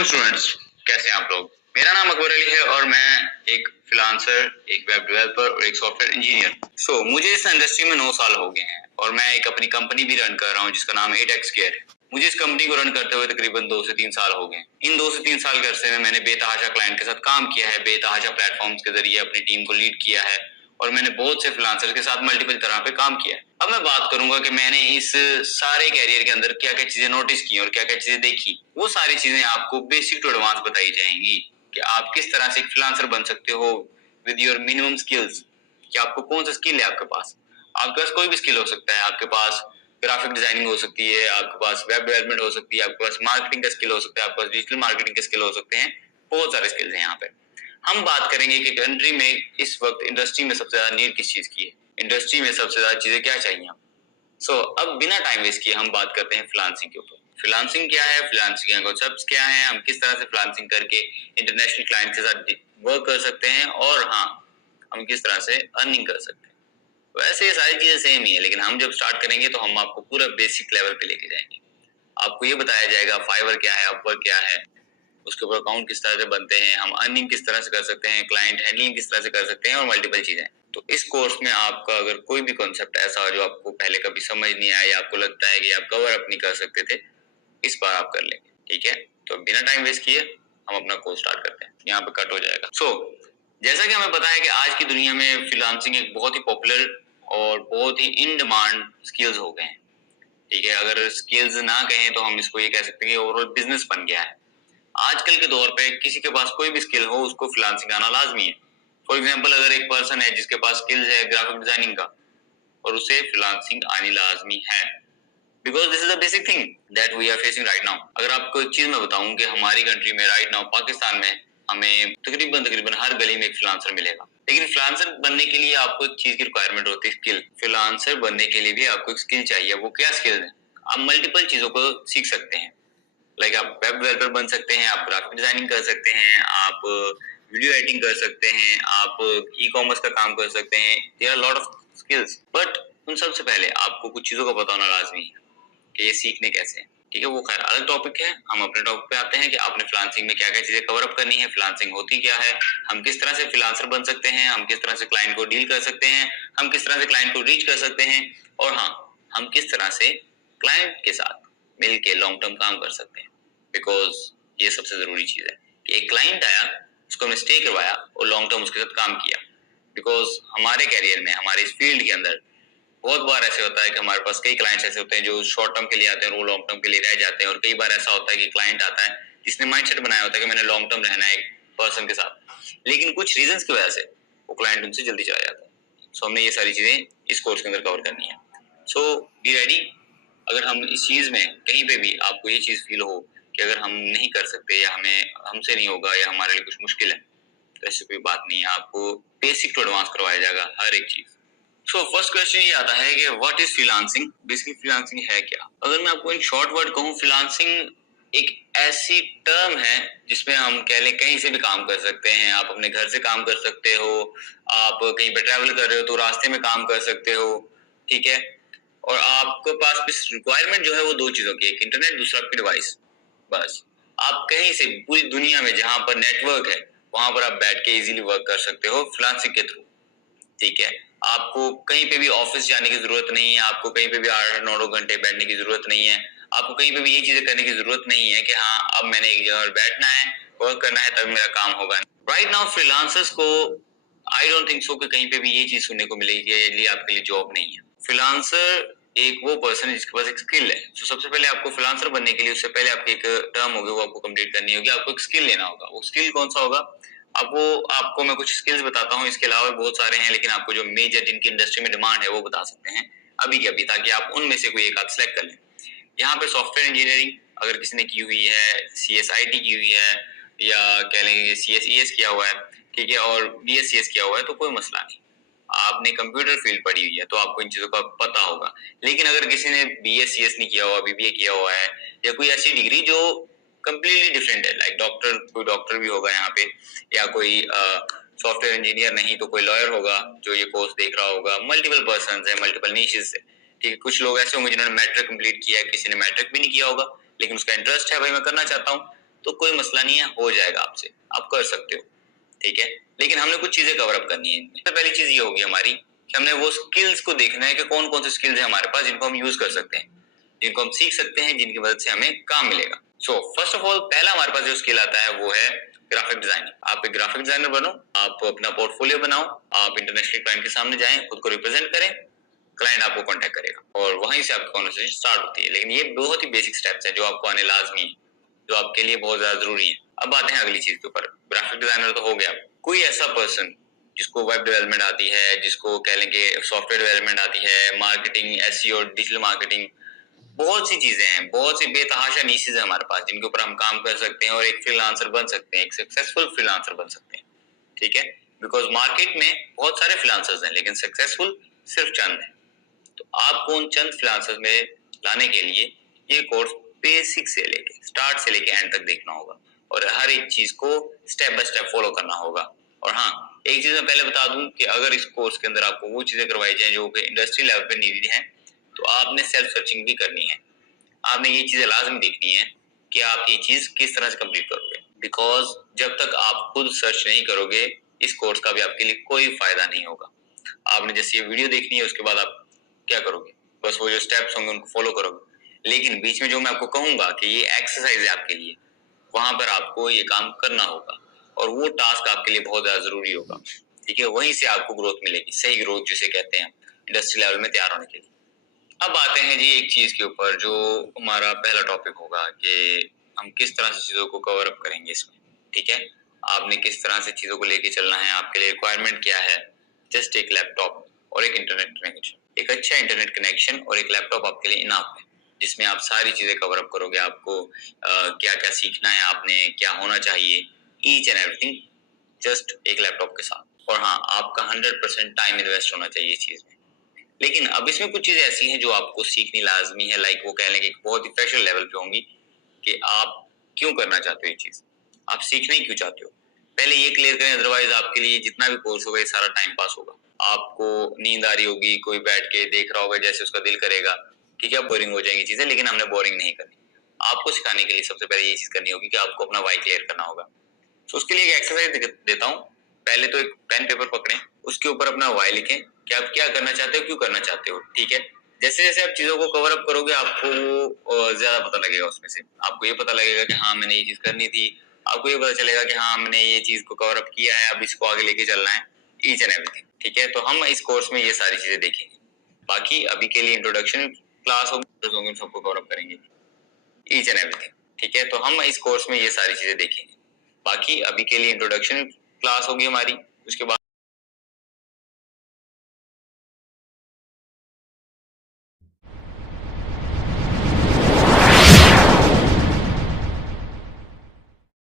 वालेकुम स्टूडेंट्स, कैसे हैं आप लोग। मेरा नाम अकबर अली है और मैं एक फ्रीलांसर, एक वेब डेवलपर और एक सॉफ्टवेयर इंजीनियर। मुझे इस इंडस्ट्री में 9 साल हो गए हैं और मैं एक अपनी कंपनी भी रन कर रहा हूँ जिसका नाम है 8x केयर है। मुझे इस कंपनी को रन करते हुए तकरीबन 2 से 3 साल हो गए। इन 2 से 3 साल के अरसे में मैंने बेतहाशा क्लाइंट के साथ काम किया है, बेतहाशा प्लेटफॉर्म्स के जरिए अपनी टीम को लीड किया है और मैंने बहुत से फ्रीलांसर्स के साथ मल्टीपल तरह पे काम किया है। अब मैं बात करूंगा कि मैंने इस सारे कैरियर के अंदर क्या क्या चीजें नोटिस की और क्या क्या चीजें देखी। वो सारी चीजें आपको बेसिक टू एडवांस बताई जाएंगी कि आप किस तरह से एक फ्रीलांसर बन सकते हो विद योर मिनिमम स्किल्स। कि आपको कौन सा स्किल है आपके पास। आपके पास कोई भी स्किल हो सकता है। आपके पास ग्राफिक डिजाइनिंग हो सकती है, आपके पास वेब डेवलपमेंट हो सकती है, आपके पास मार्केटिंग का स्किल हो सकता है, आपके पास डिजिटल मार्केटिंग के स्किल हो सकते हैं। बहुत सारे स्किल्स हैं यहाँ पे। हम बात करेंगे कि कंट्री में इस वक्त इंडस्ट्री में सबसे ज्यादा नीड किस चीज की है, इंडस्ट्री में सबसे ज्यादा चीजें क्या चाहिए। अब बिना टाइम वेस्ट किए हम बात करते हैं फ्रीलांसिंग के ऊपर। फ्रीलांसिंग क्या है, फ्रीलांसिंग के कॉन्सेप्ट्स क्या हैं, हम किस तरह से फ्रीलांसिंग करके इंटरनेशनल क्लाइंट के साथ वर्क कर सकते हैं और हाँ, हम किस तरह से अर्निंग कर सकते हैं। वैसे ये सारी चीजें सेम ही है, लेकिन हम जब स्टार्ट करेंगे तो हम आपको पूरा बेसिक लेवल पे लेके जाएंगे। आपको ये बताया जाएगा फाइवर क्या है, अपवर्क क्या है, उसके ऊपर अकाउंट किस तरह से बनते हैं, हम अर्निंग किस तरह से कर सकते हैं, क्लाइंट हैंडलिंग किस तरह से कर सकते हैं और मल्टीपल चीजें। तो इस कोर्स में आपका अगर कोई भी कॉन्सेप्ट ऐसा हो जो आपको पहले कभी समझ नहीं आया या आपको लगता है कि आप कवर अप नहीं कर सकते थे, इस बार आप कर लेंगे। ठीक है, तो बिना टाइम वेस्ट किए हम अपना कोर्स स्टार्ट करते हैं। यहाँ पे कट हो जाएगा। जैसा कि हमें पता है कि आज की दुनिया में फ्रीलांसिंग एक बहुत ही पॉपुलर और बहुत ही इन डिमांड स्किल्स हो गए हैं। ठीक है, अगर स्किल्स ना कहें तो हम इसको ये कह सकते हैं कि ओवरऑल बिजनेस बन गया है। आजकल के दौर पे किसी के पास कोई भी स्किल हो उसको फ्रीलांसिंग आना लाजमी है। फॉर एग्जांपल, अगर एक पर्सन है जिसके पास स्किल्स है ग्राफिक डिजाइनिंग का और उसे फ्रीलांसिंग आनी लाजमी है, because this is a basic thing that we are facing right now. अगर आपको एक चीज मैं बताऊं कि हमारी कंट्री में राइट नाउ पाकिस्तान में हमें तकरीबन हर गली में एक फ्रीलांसर मिलेगा, लेकिन फ्रीलांसर बनने के लिए आपको एक चीज की रिक्वायरमेंट होती है, स्किल। फ्रीलांसर बनने के लिए भी आपको एक स्किल चाहिए। वो क्या स्किल है? आप मल्टीपल चीजों को सीख सकते हैं। लाइक आप वेब डेवलपर बन सकते हैं, आप ग्राफिक डिजाइनिंग कर सकते हैं, आप वीडियो एडिटिंग कर सकते हैं, आप ई कॉमर्स का काम कर सकते हैं। There are lot of skills, but उन सबसे पहले आपको कुछ चीजों का पता होना लाजमी है कि ये सीखने कैसे हैं। ठीक है, वो खैर अलग टॉपिक है। हम अपने टॉपिक पे आते हैं कि आपने फ्रीलांसिंग में क्या क्या चीजें कवर अप करनी है, फ्रीलांसिंग होती क्या है, हम किस तरह से फ्रीलांसर बन सकते हैं, हम किस तरह से क्लाइंट को डील कर सकते हैं, हम किस तरह से क्लाइंट को रीच कर सकते हैं और हाँ, हम किस तरह से क्लाइंट के साथ मिलके लॉन्ग टर्म काम कर सकते हैं। बिकॉज ये सबसे जरूरी चीज है कि एक क्लाइंट आया, उसको हमने स्टे करवाया और लॉन्ग टर्म उसके साथ काम किया। बिकॉज हमारे कैरियर में, हमारे इस फील्ड के अंदर बहुत बार ऐसे होता है कि हमारे पास कई क्लाइंट्स ऐसे होते हैं जो शॉर्ट टर्म के लिए आते हैं और वो लॉन्ग टर्म के लिए रह जाते हैं। और कई बार ऐसा होता है कि क्लाइंट आता है जिसने माइंडसेट बनाया होता है कि मैंने लॉन्ग टर्म रहना है एक पर्सन के साथ, लेकिन कुछ रीजंस की वजह से वो क्लाइंट उनसे जल्दी चला जाता है। हमने ये सारी चीजें इस कोर्स के अंदर कवर करनी है। Be ready. अगर हम इस चीज में कहीं पे भी आपको ये चीज फील हो कि अगर हम नहीं कर सकते या हमें हमसे नहीं होगा या हमारे लिए कुछ मुश्किल है, तो ऐसी कोई बात नहीं है। आपको बेसिक टू एडवांस करवाया जाएगा हर एक चीज। फर्स्ट क्वेश्चन ये आता है कि what is freelancing. Basically freelancing है क्या। अगर मैं आपको इन शॉर्ट वर्ड कहूँ, फ्रीलांसिंग एक ऐसी टर्म है जिसमें हम कह लें कहीं से भी काम कर सकते हैं। आप अपने घर से काम कर सकते हो, आप कहीं पे ट्रैवल कर रहे हो तो रास्ते में काम कर सकते हो। ठीक है, और आपके पास रिक्वायरमेंट जो है वो 2 चीजों की, एक इंटरनेट, दूसरा आपकी डिवाइस। बस आप कहीं से पूरी दुनिया में जहां पर नेटवर्क है वहां पर आप बैठ के इजीली वर्क कर सकते हो फ्रीलांसिंग के थ्रू। ठीक है, आपको कहीं पे भी ऑफिस जाने की जरूरत नहीं है, आपको कहीं पे भी 8-9 घंटे बैठने की जरूरत नहीं है, आपको कहीं पे भी ये चीजें करने की जरूरत नहीं है कि हाँ अब मैंने एक जगह बैठना है, वर्क करना है, तभी मेरा काम होगा। राइट नाउ फ्रीलांसर्स को आई डोंट थिंक सो कि कहीं पे भी ये चीज सुनने को मिलेगी कि ये आपके लिए जॉब नहीं है। फ्रीलांसर एक वो पर्सन है जिसके पास एक स्किल है। तो सबसे पहले आपको फ्रीलांसर बनने के लिए उससे पहले आपकी एक टर्म होगी, वो आपको कंप्लीट करनी होगी। आपको एक स्किल लेना होगा। वो स्किल कौन सा होगा? अब वो आपको मैं कुछ स्किल्स बताता हूँ, इसके अलावा बहुत सारे हैं, लेकिन आपको जो मेजर जिनकी इंडस्ट्री में डिमांड है वो बता सकते हैं अभी के अभी, ताकि आप उनमें से कोई एक आप सिलेक्ट कर लें। यहाँ पे सॉफ्टवेयर इंजीनियरिंग अगर किसी ने की हुई है, CSIT की हुई है, या कह लेंगे CSES किया हुआ है, ठीक है, और BSCS किया हुआ है, तो कोई मसला नहीं। आपने कंप्यूटर फील्ड पढ़ी हुई है तो आपको इन चीजों का पता होगा। लेकिन अगर किसी ने BSCS नहीं किया हुआ, BBA किया हुआ है, या कोई ऐसी डिग्री जो कंप्लीटली डिफरेंट है, लाइक डॉक्टर, कोई डॉक्टर भी होगा यहाँ पे, या कोई सॉफ्टवेयर इंजीनियर नहीं तो कोई लॉयर होगा जो ये कोर्स देख रहा होगा। मल्टीपल पर्सन है, मल्टीपल नीशेस है। ठीक है, कुछ लोग ऐसे होंगे जिन्होंने मैट्रिक कंप्लीट किया है, किसी ने मैट्रिक भी नहीं किया होगा लेकिन उसका इंटरेस्ट है, भाई मैं करना चाहता हूँ, तो कोई मसला नहीं है, हो जाएगा आपसे, आप कर सकते हो, ठीक है। लेकिन हमने कुछ चीजें कवर अप करनी है इनमें। सबसे पहली चीज ये होगी हमारी कि हमने वो स्किल्स को देखना है कि कौन कौन से स्किल्स है हमारे पास जिनको हम यूज कर सकते हैं, जिनको हम सीख सकते हैं, जिनकी मदद से हमें काम मिलेगा। सो फर्स्ट ऑफ ऑल पहला हमारे पास जो स्किल आता है वो है ग्राफिक डिजाइनिंग। आप एक ग्राफिक डिजाइनर बनो, आप अपना पोर्टफोलियो बनाओ, आप इंटरनेशनल क्लाइंट के सामने जाएं, खुद को रिप्रेजेंट करें, क्लाइंट आपको कांटेक्ट करेगा और वहीं से आपकी कन्वर्सेशन स्टार्ट होती है। लेकिन ये बहुत ही बेसिक स्टेप्स हैं जो आपको आने लाजमी है, जो आपके लिए बहुत ज्यादा जरूरी है। अब आते हैं अगली चीज के ऊपर। ग्राफिक डिजाइनर तो हो गया, कोई ऐसा पर्सन जिसको वेब डेवलपमेंट आती है, जिसको कह लेंगे सॉफ्टवेयर डेवलपमेंट आती है, मार्केटिंग, एसईओ, डिजिटल मार्केटिंग, बहुत सी चीजें हैं, बहुत सी बेतहाशा नीशेस है हमारे पास जिनके ऊपर हम काम कर सकते हैं और एक फ्रीलांसर बन सकते हैं, एक सक्सेसफुल फ्रीलांसर बन सकते हैं, ठीक है। बिकॉज मार्केट में बहुत सारे फ्रीलांसर्स हैं लेकिन सक्सेसफुल सिर्फ चंद है। तो आपको उन चंद फ्रीलांसर्स में लाने के लिए ये कोर्स बेसिक से लेके स्टार्ट से लेके एंड तक देखना होगा और हर एक चीज को स्टेप बाय स्टेप फॉलो करना होगा। और हाँ, एक चीज मैं पहले बता दूं कि अगर इस कोर्स के अंदर आपको वो चीजें करवाई जाए जो कि इंडस्ट्री लेवल पे नीडेड है, तो आपने सेल्फ सर्चिंग भी करनी है। आपने ये चीजें लाजमी देखनी है कि आप ये चीज किस तरह से कंप्लीट करोगे। बिकॉज जब तक आप खुद सर्च नहीं करोगे इस कोर्स का भी आपके लिए कोई फायदा नहीं होगा। आपने जैसे ये वीडियो देखनी है उसके बाद आप क्या करोगे, बस वो जो स्टेप्स होंगे उनको फॉलो करोगे। लेकिन बीच में जो मैं आपको कहूंगा कि ये एक्सरसाइज है आपके लिए, वहां पर आपको ये काम करना होगा और वो टास्क आपके लिए बहुत ज्यादा जरूरी होगा, ठीक है। वहीं से आपको ग्रोथ मिलेगी, सही ग्रोथ जिसे कहते हैं इंडस्ट्री लेवल में तैयार होने के लिए। अब आते हैं जी एक चीज के ऊपर जो हमारा पहला टॉपिक होगा कि हम किस तरह से चीजों को कवर अप करेंगे इसमें, ठीक है। आपने किस तरह से चीजों को लेके चलना है, आपके लिए रिक्वायरमेंट क्या है। जस्ट एक लैपटॉप और एक इंटरनेट कनेक्शन, एक अच्छा इंटरनेट कनेक्शन और एक लैपटॉप आपके लिए इनफ है, जिसमें आप सारी चीजें कवर अप करोगे। आपको क्या क्या सीखना है, आपने क्या होना चाहिए, ईच एंड एवरीथिंग जस्ट एक लैपटॉप के साथ। और हाँ, आपका 100% टाइम इन्वेस्ट होना चाहिए इस चीज में। लेकिन अब इसमें कुछ चीजें ऐसी हैं जो आपको सीखनी लाजमी है, लाइक वो कह लेंगे बहुत ही फ्रेशर लेवल पे होंगी कि आप क्यों करना चाहते हो ये चीज, आप सीखना ही क्यों चाहते हो, पहले ये क्लियर करें। अदरवाइज आपके लिए जितना भी कोर्स होगा ये सारा टाइम पास होगा। आपको नींद आ रही होगी, कोई बैठ के देख रहा होगा जैसे उसका दिल करेगा, ठीक है, बोरिंग हो जाएंगी चीजें, लेकिन हमने बोरिंग नहीं करनी। आपको सिखाने के लिए सबसे पहले ये चीज करनी होगी कि आपको अपना वाई क्लियर करना होगा। तो उसके लिए एक एक्सरसाइज देता हूँ। पहले तो एक पेन पेपर पकड़ें, उसके ऊपर अपना वाई लिखें कि आप क्या करना चाहते हो, क्यों करना चाहते हो, ठीक है। जैसे जैसे आप चीजों को कवर अप करोगे आपको वो ज्यादा पता लगेगा, उसमें से आपको ये पता लगेगा कि हाँ मैंने ये चीज करनी थी, आपको ये पता चलेगा कि हाँ मैंने ये चीज को कवर अप किया है, अब इसको आगे लेके चलना है, ईच एंड एवरीथिंग, ठीक है। तो हम इस कोर्स में ये सारी चीजें देखेंगे। बाकी अभी के लिए इंट्रोडक्शन क्लास होगी, सबको कवर अप करेंगे ईच एंड एवरीथिंग, ठीक है। तो हम इस कोर्स में ये सारी चीजें देखेंगे। बाकी अभी के लिए इंट्रोडक्शन क्लास होगी हमारी, उसके बाद